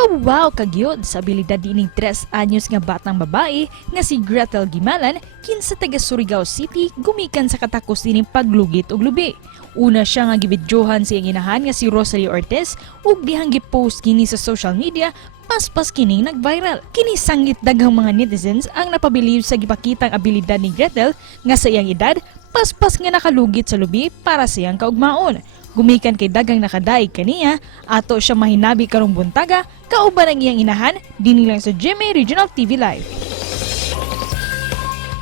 Pawaw kagyod sa abilidad dining 3 anyos nga batang babae nga si Gretel Gimalan kinsa taga Surigao City gumikan sa katakos dining paglugit og lubi. Una siya nga gibidyohan sa iyang inahan nga si Rosalie Ortiz ug dihang gipost kini sa social media paspas kining nag-viral. Kini sangit daghang mga netizens ang napabilib sa gipakitang abilidad ni Gretel nga sa iyang edad paspas nga nakalugit sa lubi para sa iyang kaugmaon. Gumikan kay dagang nakadaig kaniya, ato siya mahinabi karong buntaga, kauban ang iyang inahan, dinhi lang sa GMA Regional TV Live.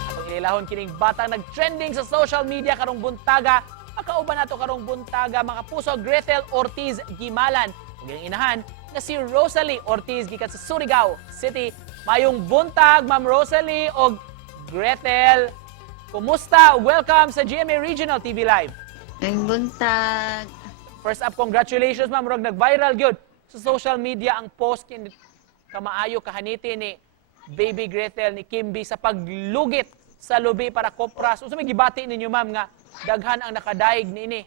Atong ilahon kining batang nag-trending sa social media karong buntaga, makauban nato karong buntaga mga puso Gretel Ortiz Gimalan, ug iyang inahan nga si Rosalie Ortiz gikan sa Surigao City. Mayong buntag Ma'am Rosalie og Gretel. Kumusta? Welcome sa GMA Regional TV Live. Ang buntag. First up, congratulations ma'am, rog nag-viral gyud sa social media ang post kin kamaayo kahaniti ni Baby Gretel ni Kimby sa paglugit sa lubi para kopras. Unsa may gibati ninyo ma'am nga daghan ang nakadaig niini?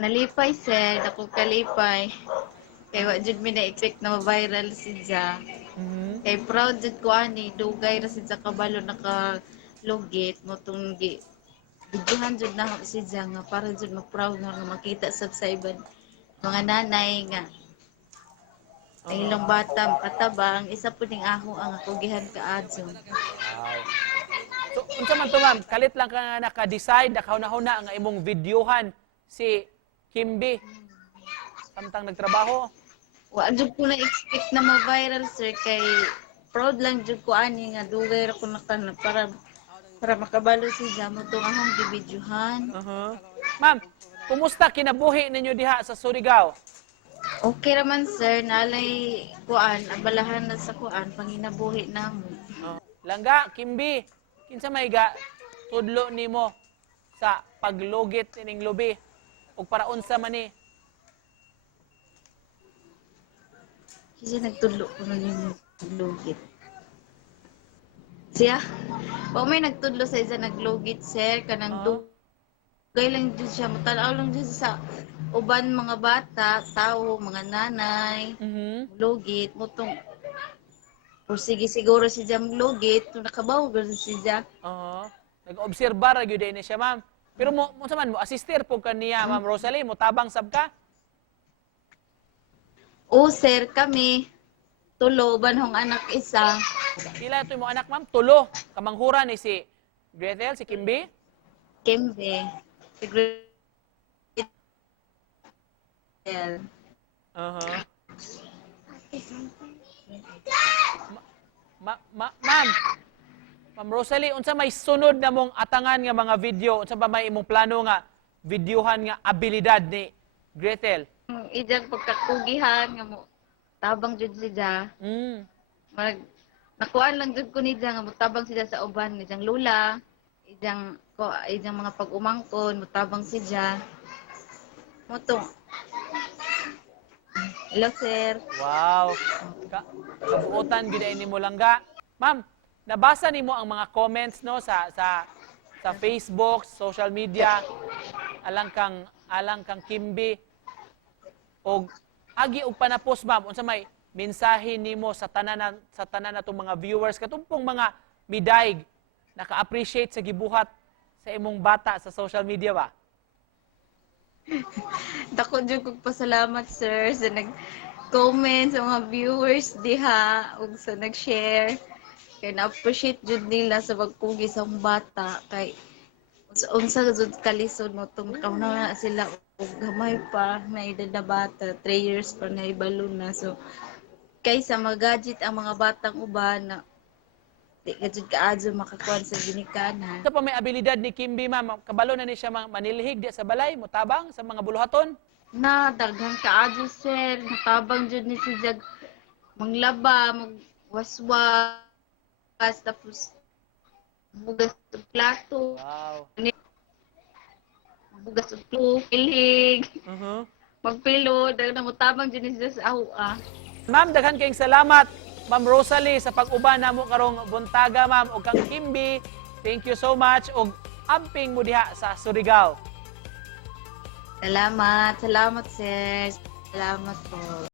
Nalipay sir, dako kalipay. Kay wa jud mi na-expect na ma-viral siya. Kay proud jud ko ani, dugay ra siya kabalo nakalugit mo tong bigyan jud na siya nga para jud ma-proud nga makita sa iban mga nanay nga ang ilang bata makatabang isa po ning aho ang akugihan kaadso. Wow. So, unsa man to ma'am, kalit lang ka nga naka-decide, nakahuna-huna nga imong videohan si Kimby samtang nagtrabaho. Wa jud ko na-expect na ma-viral sir kay proud lang jud ko ani nga dugay ra ko para makabalo siya mo tong ahong gibidyohan. Ma'am, kumusta kinabuhi ninyo diha sa Surigao? Okay raman sir, nalay kuan, abalahan na sa kuan, panginabuhi namo. Langga, Kimby, kinsa may tudlo nimo sa paglugit ining lubi ug para unsa man ni? Siya nagtudlo ko na yung lugit. Siya? O may nagtudlo sa isa naglugit sir, kanang dugay lang dyan siya, matalaw lang dyan sa uban mga bata, tao, mga nanay, lugit, mutong o sige siguro siya maglugit, kung nakabaw gano'n siya. Nag-obserba ra gyud ni siya ma'am. Pero mo sa man mo assistir po kaniya ma'am Rosalie, mo tabang sab ka? O sir, kami, tulo, banhong anak isa. Pila ito mo anak ma'am? Tulo. Kamanghura ni si Gretel, si Kimby? Kimbe, si Gretel. Ma'am Rosalie, unsa may sunod na mong atangan nga mga video? Unsa ba may imong plano nga videohan nga abilidad ni Gretel? Ijang pagkakugihan nga mo tabang jud siya. Nakuan lang jud ko nila nga mutabang sila sa uban ijang lula, ijang mga pag-umangkon mutabang siya. Motong. Hello sir. Wow. Kabuotan gid ni mo langga. Ma'am, nabasa nimo ang mga comments no sa Facebook, social media alang kang Kimby og agi og panapos ma'am unsa may mensahe nimo sa tanan natong mga viewers katumpong mga midaig naka-appreciate sa gibuhat sa imong bata sa social media ba? Dako jud kog pasalamat sir sa nag-comment sa mga viewers diha ug sa nag-share. Kay na-appreciate jud nila sa pagpugi sa akong bata kay unsa jud kalisod mo tong kauna na sila ug gamay pa na edad na bata 3 years pa na ibalo na so kaysa mag-gadget ang mga batang uban na di ka jud kaadyo makakuan sa ginikanan. Sa pa may abilidad ni Kimby ma'am, kabalo na ni siya manilhig di sa balay, mutabang sa mga buluhaton. Na daghan kaadyo sir, natabang jud ni si Jag manglaba, magwaswas tapos bugas og plato. Wow. Bugas og plato, pilig. Magpilo, daghan mutabang jud ni siya sa ahoa. Ma'am, daghan kayong salamat. Ma'am Rosalie, sa pag-uban namo karong buntaga, ma'am, o kang Kimby. Thank you so much. O amping mo diha sa Surigao. Salamat sir. Salamat po.